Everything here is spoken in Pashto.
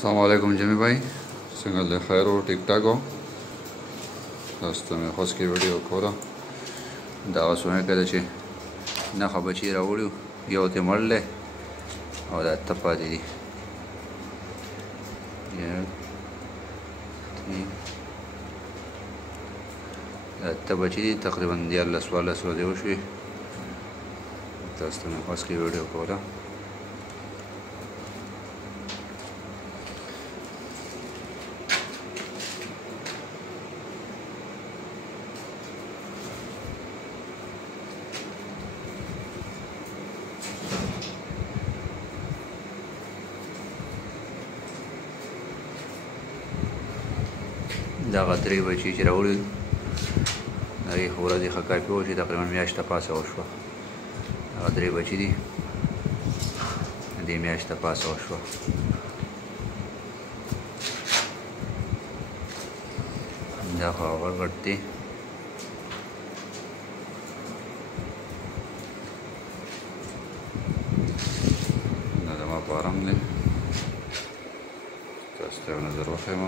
السلام علیکم جمی भाई څنګه د خیر او ټیک ټاک او تاسو ته مې خوښ کې ویډیو کوله دا وسونه کړه چې نه خبرچی راوړو یو ته مړلې او دا تپا دي دا تبچی تقریبا 14 ورځې وشوي تاسو ته مې خوښ کې ویډیو کوله دا غدرې بچي چې راوړي هغې خو ورځې ښه کافي وه چې تقریبا میاشته پاسه وشوه هغه درې بچي دي دې میاشته پاسه وشوه دا خو هغه غټ دی دا زما فارم دی تاسو ته یو نظر وښیم